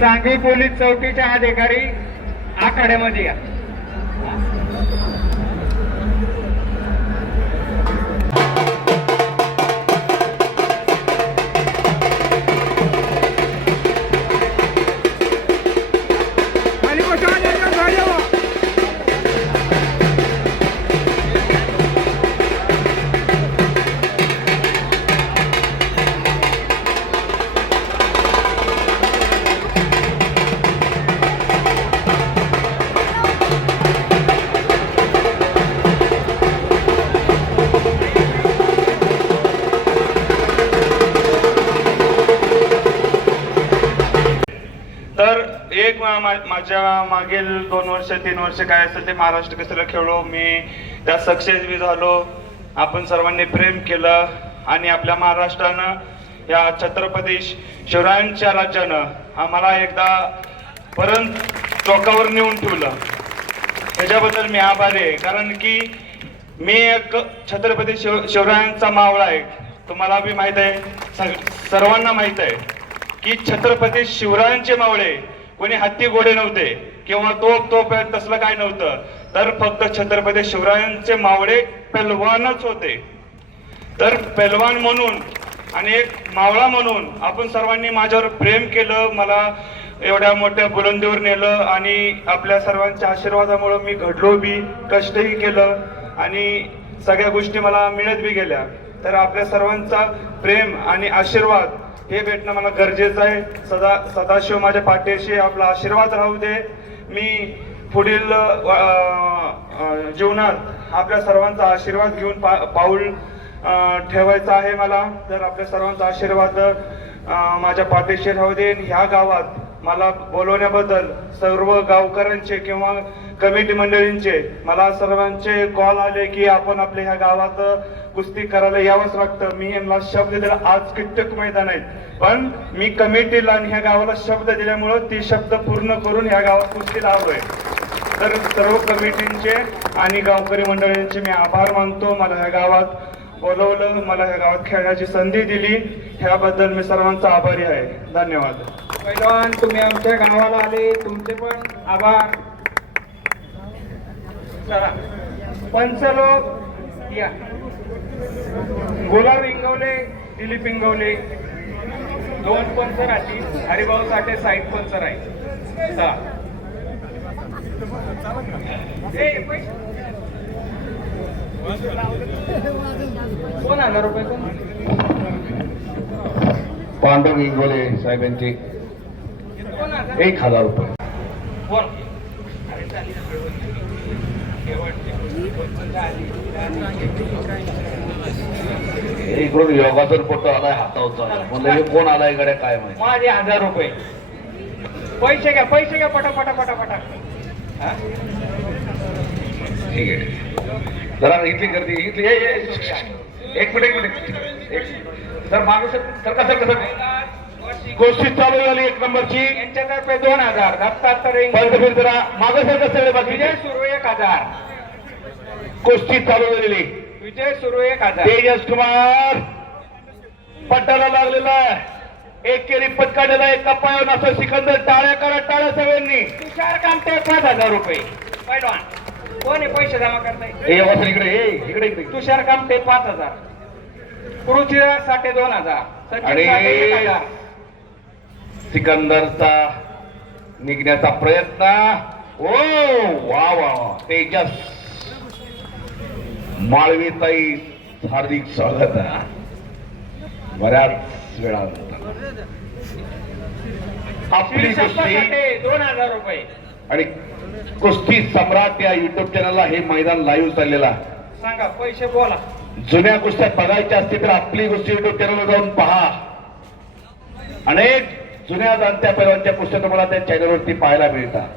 Sangvi police चौकीच्या अधिकारी आखाड्यामध्ये या. तर एक माझ्या मागील 2 वर्ष 3 वर्ष काय असेल ते महाराष्ट्र केसरीला खेळलो मी, त्यात सक्सेस बी झालो. आपण सर्वांनी प्रेम केलं आणि आपल्या महाराष्ट्रानं या छत्रपती शिवरायांच्या राज्यानं आम्हाला एकदा परत टोकावर नेऊन ठेवलं. त्याच्याबद्दल मी आभारी आहे, कारण की मी एक छत्रपती शिवरायांचा मावळा आहे. तुम्हाला बी माहित आहे, सर्वांना माहित आहे की छत्रपती शिवरायांचे मावळे कोणी हत्ती घोडे नव्हते किंवा तोप तसलं काय नव्हतं, तर फक्त छत्रपती शिवरायांचे मावळे पेलवानच होते. तर पेलवान म्हणून आणि एक मावळा म्हणून आपण सर्वांनी माझ्यावर प्रेम केलं, मला एवढ्या मोठ्या बुलंदीवर नेलं आणि आपल्या सर्वांच्या आशीर्वादामुळे मी घडलो बी, कष्टही केलं आणि सगळ्या गोष्टी मला मिळत बी गेल्या. तर आपल्या सर्वांचा प्रेम आणि आशीर्वाद हे भेटणं मला गरजेचं आहे. सदाशिव माझ्या पाठीशी, आपला आशीर्वाद राहू दे. मी पुढील जीवनात आपल्या सर्वांचा आशीर्वाद घेऊन पाऊल ठेवायचं आहे मला. तर आपल्या सर्वांचा आशीर्वाद माझ्या पाठीशी राहू दे. ह्या गावात मला बोलवण्याबद्दल सर्व गावकऱ्यांचे किंवा कमिटी मंडळींचे मला सर्वांचे कॉल आले की आपण आपल्या ह्या गावात कुस्ती करायला यावंच लागतं. मी यांना शब्द दिला, आज कित्येक मैदान आहेत, पण मी कमिटीला आणि ह्या गावाला शब्द दिल्यामुळं ती शब्द पूर्ण करून ह्या गावात कुस्तीला आलोय. तर सर्व कमिटींचे आणि गावकरी मंडळींचे मी आभार मानतो. मला ह्या गावात बोलवलं, मला ह्या गावात खेळण्याची संधी दिली, ह्याबद्दल मी सर्वांचा आभारी आहे. धन्यवाद. पैलवान, तुम्ही आमच्या गावाला आले, तुमचे पण आभार. चला पंचलोक या. गुलाब इंगवले, दिलीप इंगवले, 2 पंच राहतील. हरिभाऊ साठे साईड पंच राहील. चला कोण ₹1000 कोण? पांडव इंगोले साहेबांचे ₹1000. कोण? इकडून योगातून फोटो आलाय, हातावचा म्हणजे कोण आलाय गड्या काय माहिती. माझे ₹1000. पैसे घ्या, पैसे घ्या, पटा. ठीक आहे, जरा इथली गर्दी इथली. एक मिनिट सर, मागे सर. गोष्टी चालू झाली 1 नंबरची. यांच्यातर्फे 2000. दत्तात्रय जरा मागे सर कसं बाकी. विजय सुरू 1000. गोष्टी चालू झालेली. विजय सुरू 1000. तेजस कुमार पट्टाला लागलेला आहे, 1 केरी पटकाडलेला आहे. एका पायावर असं सिकंदर. टाळ्या करा, टाळ्या सगळ्यांनी. तुषार कामटे ₹5000. पैलवान कोण आहे पैसे जमा करताय? इकडे तुषार कामटे 5000. पृथ्वीराज साठे 2000. आणि सचिन साठे 1000. सिकंदरचा निघण्याचा प्रयत्न. ओ वा तेजस माळवीताई, हार्दिक स्वागत. बऱ्याच वेळा आपली कुस्ती 2000. आणि कुस्ती सम्राट या युट्यूब चॅनलला हे मैदान लाईव्ह चाललेला. सांगा पैसे बोला. जुन्या कुस्त्या बघायच्या असतील तर आपली कुस्ती युट्यूब चॅनलवर जाऊन पहा. अनेक जुन्या जाणत्या पैलवानच्या कुस्त्या तुम्हाला त्या चॅनलवरती पाहायला मिळतात.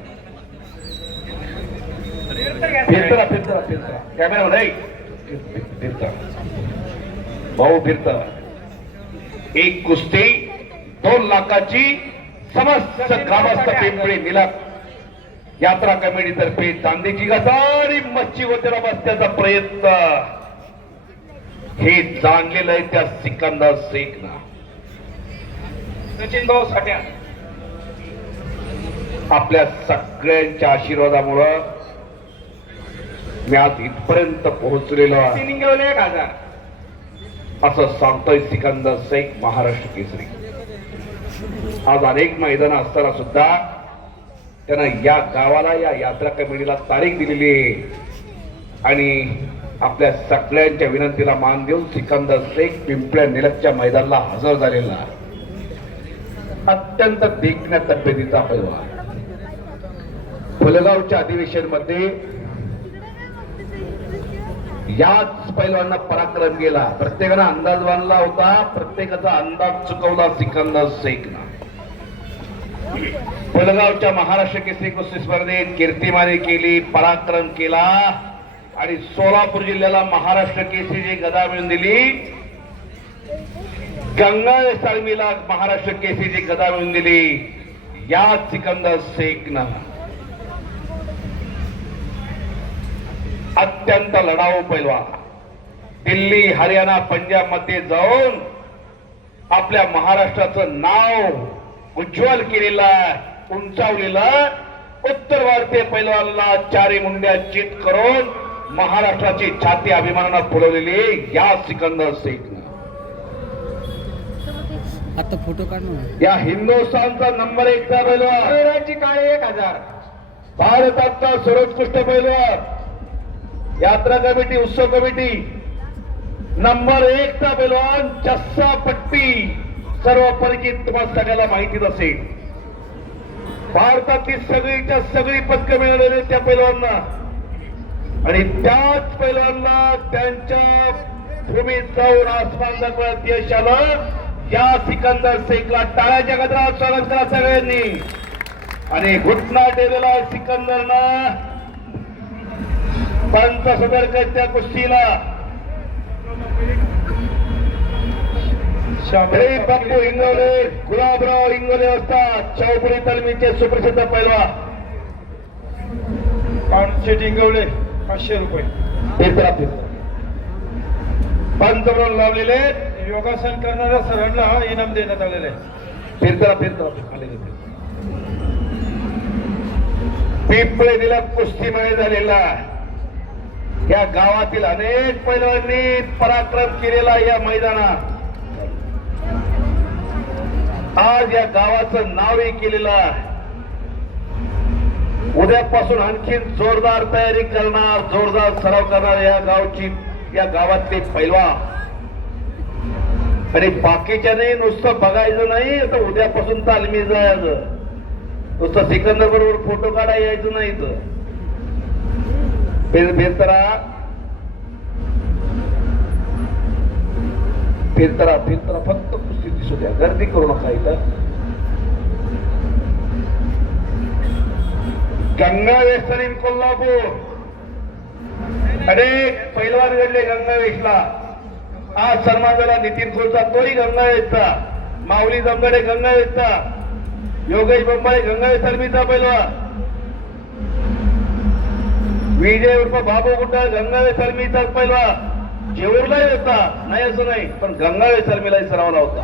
फिरता कॅमेरा नाही फिरता भाऊ फिरता. एक कुस्ती 2 लाखाची समस्त ग्रामस्थ पिंपळी निलक यात्रा कमिटी तर्फे चांदीची घसारी मच्छी वगैरे बसण्याचा प्रयत्न हे जाणलेलं आहे त्या सिकंदर शेखना. सचिन भाऊ साठ्या आपल्या सगळ्यांच्या आशीर्वादामुळं मी आज इथपर्यंत पोहोचलेलो आहे निंगवले 1000. असं सांगतोय सिकंदर शेख महाराष्ट्र केसरी. आज अनेक मैदान असताना सुद्धा त्यानं या गावाला या यात्रा कमिटीला तारीख दिलेली आहे आणि आपल्या सगळ्यांच्या विनंतीला मान देऊन सिकंदर शेख पिंपळ्या निलगच्या मैदानाला हजर झालेला आहे. अत्यंत देखण्या तब्येतीचा पैलवान. फुलगावच्या अधिवेशन मध्ये याच पैलवांना पराक्रम गेला. प्रत्येकानं अंदाज बांधला होता, प्रत्येकाचा अंदाज चुकवला सिकंदर शेखनं. फुलगावच्या महाराष्ट्र केसरी कुस्ती स्पर्धेत कीर्तिमानी केली, पराक्रम केला आणि सोलापूर जिल्ह्याला महाराष्ट्र केसरीची गदा मिळवून दिली. गंगावेश तालमीला महाराष्ट्र केसरीची गदा मिळवून दिली या सिकंदर शेखनं. अत्यंत लढाऊ पैलवान. दिल्ली, हरियाणा, पंजाब मध्ये जाऊन आपल्या महाराष्ट्राचं नाव उज्ज्वल केलेलं, उंचावलेलं उत्तर भारतीय पैलवानाला चारी मुंड्या चित करून महाराष्ट्राची छाती अभिमानानं फुलवलेली या सिकंदर शेखनं. आता फोटो काढून या हिंदुस्थानचा नंबर 1 चा पैलवान, शरीराची काळे 1000. भारताचा सर्वोत्कृष्ट पैलवान, यात्रा कमिटी, उत्सव कमिटी नंबर 1 चा पैलवान जस्सा पट्टी. सर्व परिचित तुम्हाला सगळ्याला माहितीच असेल. भारतातील सगळीच्या सगळी पदकं मिळवलेली त्या पैलवांना आणि त्याच पैलवांना त्यांच्या भूमीत जाऊन आसमान दाखवण्यात यश आलं. या सिकंदर शेखला टाळ्याच्या गजरात स्वागत करा सगळ्यांनी. आणि घुटना टेलेला सिकंदरनं पंच सदरच्या कुस्तीला बापू इंगोले, गुलाबराव इंगोले असतात चौपुरी तालमीचे सुप्रसिद्ध पैलवान. पानशेट इंगवले 500 रुपये. पंच म्हणून लावलेले योगासन करणाऱ्या सरांना इनाम देण्यात आलेलं आहे. फिरता पिंपळे दिला कुस्तीमध्ये झालेला. या गावातील अनेक पैलवांनी पराक्रम केलेला या मैदानात. आज या गावाचं नावही केलेलं आहे. उद्यापासून आणखीन जोरदार तयारी करणार, जोरदार सराव करणार या गावातले पैलवान. आणि बाकीच्याने नुसतं बघायचं नाही, आता उद्यापासून तालमी जायचं. नुसतं सिकंदर बरोबर फोटो काढायला यायचं नाही. फिरतरा फक्त कुस्ती दिसू द्या, गर्दी करू नका. इथं गंगावेश आणि कोल्हापूर अनेक पैलवान घडले गंगावेशला. आज सन्मान झाला नितीन खोलचा, तोही गंगावेशचा. माऊली जमगडे गंगावेशचा, योगेश बंबाळे गंगावेश तालमीचा पैलवान, विजय उर्फ बाबू गुंडाळ गंगावेश तालमीचा पैलवान. जेऊरलाही होता, नाही असं नाही, पण गंगावेश तालमीलाही सरावला होता.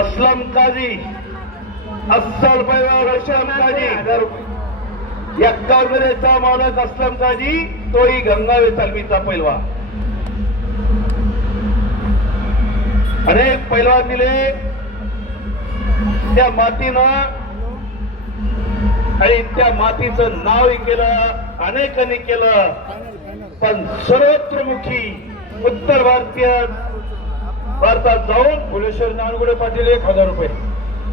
असलम काजी, अस्सल पैलवान असलम काजी 1000 रुपये. 51 मध्ये मालक असलम काजी, तोही गंगावेश तालमीचा पैलवान. अनेक पैलवान दिले त्या मातीनं आणि त्या मातीचं नावही केलं, अनेकांनी केलं. पण सर्वत्रमुखी उत्तर भारतात जाऊन फुलेश्वर नानगुडे पाटील 1000 रुपये.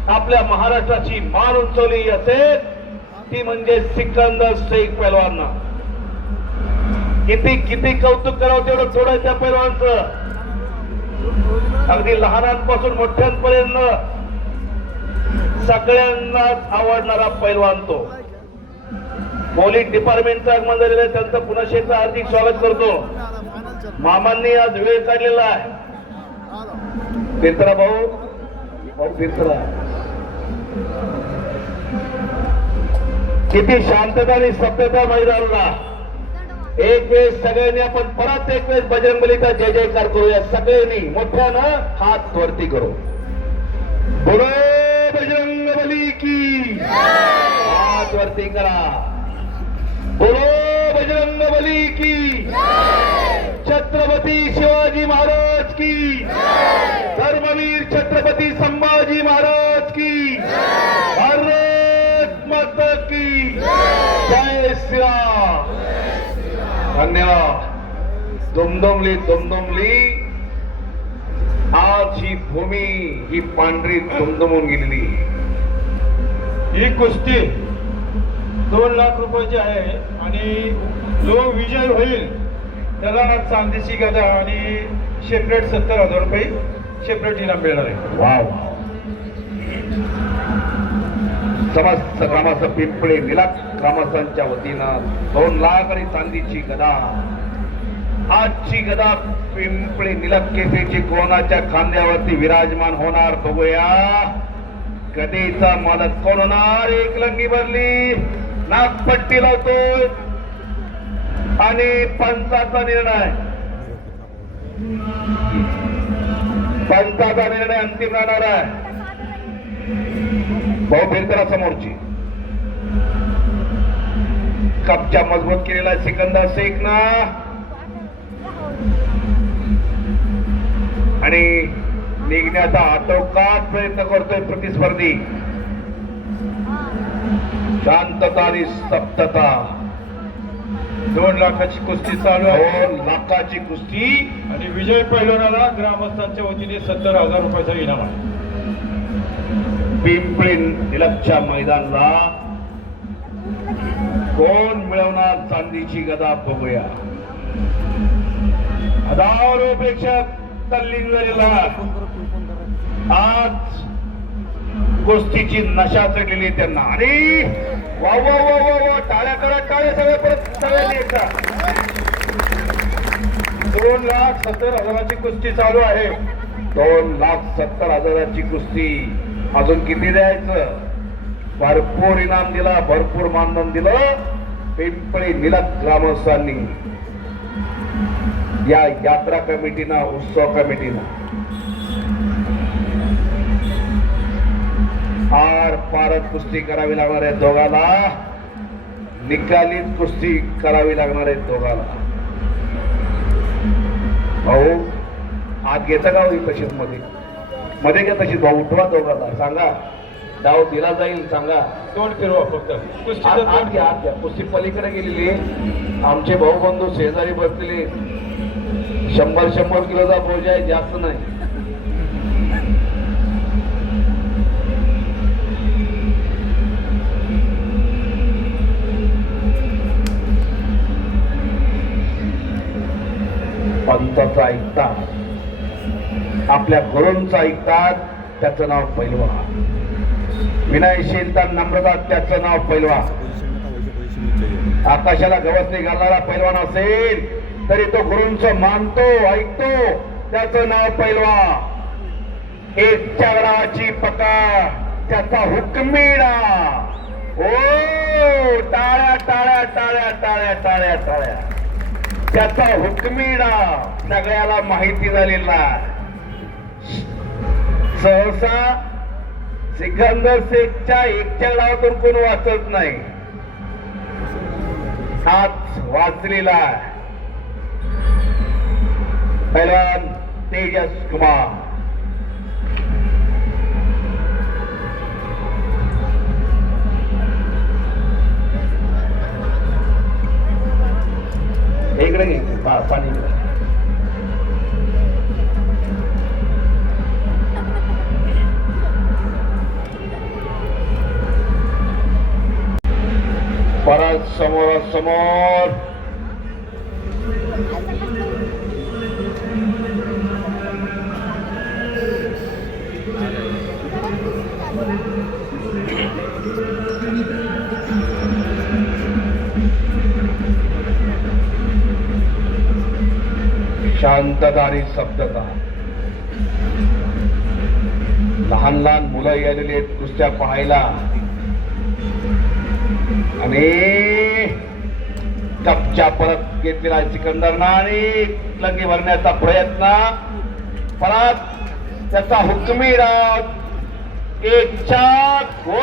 आपल्या महाराष्ट्राची मान उंचवली असेल ती म्हणजे सिकंदर शेख पैलवान. किती कौतुक करावं तेवढं थोडं त्या पैलवानचं. अगदी लहानांपासून मोठ्यांपर्यंत सगळ्यांना आवडणारा पैलवान तो. पोलीस डिपार्टमेंटचं आगमन झालेलं आहे, त्यांचं पुन्हा शेखचं हार्दिक स्वागत करतो. मामांनी आज वेळ काढलेला आहे. फिरतरा भाऊ फिरतरा. किती शांतता आणि सभ्यता मैदानाला. एक वेळेस सगळ्यांनी आपण परत एक वेळेस बजरंगबलीचा जय जयकार करूया. सगळ्यांनी मोठ्यानं हात वरती करू. बोलो बजरंग बली की हात वरती करा. बोलो बजरंग बली की. छत्रपती शिवाजी महाराज की. धर्मवीर छत्रपती संभाजी महाराज की. भारत माता की जय श्रीराम. धन्यवाद. दुमदुमली आज ही भूमी ही पांढरी दुमदुमून गेलेली. ही कुस्ती 2 लाख रुपयाची आहे आणि जो विजय होईल त्याला चांदीची गदा आणि सेपरेट 70,000 रुपये सेपरेट इनाम मिळणार आहे. वाव. समस्त ग्रामस्थ पिंपळे निलाट ग्रामस्थांच्या वतीनं 2 लाख आणि चांदीची गदा. आजची गदा पिंपळे निलक केसरीची कोणाच्या खांद्यावरती विराजमान होणार बघूया. गदेचा मालक कोण होणार. एक लंगी भरली नागपट्टी लावतोय आणि पंचाचा निर्णय अंतिम राहणार आहे. भाऊ फिरकरा समोरची कपच्या मजबूत केलेला सिकंदर शेख ना आणि निघण्याचा आटोकाट प्रयत्न करतोय प्रतिस्पर्धी. शांतता आणि सप्तता. 2 लाखाची कुस्ती चालू आहे 2 लाखाची कुस्ती आणि विजय पैलवानाला ग्रामस्थांच्या वतीने 70,000 रुपयाचा इनाम आहे. पिंपरी निलकच्या मैदानाला कोण मिळवणार चांदीची गदा बघूया. हजारो प्रेक्षक तल्लीन झालेला आज कुस्तीची नशा चढलेली त्यांना. आणि वा वा वा वा वा टाळ्या करा टाळ्या सगळ्या परत सगळ्यांनी एकदा. 2,70,000ची कुस्ती चालू आहे. 2,70,000ची कुस्ती. अजून किती द्यायचं. भरपूर इनाम दिला भरपूर मानधन दिलं पिंपळी निलक ग्रामस्थांनी या यात्रा कमिटीनं उत्सव कमिटीनं. आर पारत कुस्ती करावी लागणार आहे दोघाला. निकालीत कुस्ती करावी लागणार आहे दोघाला. भाऊ आत घेता का होईल तशीच मध्ये घ्या तशीच भाऊ. उठवा दोघाला सांगा डाव दिला जाईल सांगा. तोंड फिरवा फक्त कुस्तीचं आत घ्या आत घ्या. कुस्ती पलीकडे गेलेली. आमचे भाऊ बंधू शेजारी बसलेले. 100 किलोचा बोजा आहे जास्त नाही. पंताचा ऐकतात आपल्या गुरूंचं ऐकतात त्याचं नाव पैलवान. विनयशीलता नम्रता त्याचं नाव पैलवान. आकाशाला गवसणी घालणारा पैलवान असेल तरी तो गुरूंचं मानतो ऐकतो त्याचं नाव पैलवान. एकच्या गडाची पका त्याचा हुकमीडा. ओ टाळ्या टाळ्या टाळ्या टाळ्या टाळ्या टाळ्या. त्याचा हुकमीडा सगळ्याला माहिती झालेला. सहसा सिकंदर शेखच्या एकच्या डावातून कोण वाचत नाही. हाच वाचलेला पैलवान तेजस कुमार. इकडे घे पाणी. परत समोर शांतता आणि शब्दता. लहान लहान मुलं यायलेली आहेत कुस्त्या पाहायला आणि कपच्या परत घेतलेला सिकंदरना आणि लंगी भरण्याचा प्रयत्न. परत त्याचा हुकमी राव एक चाक हो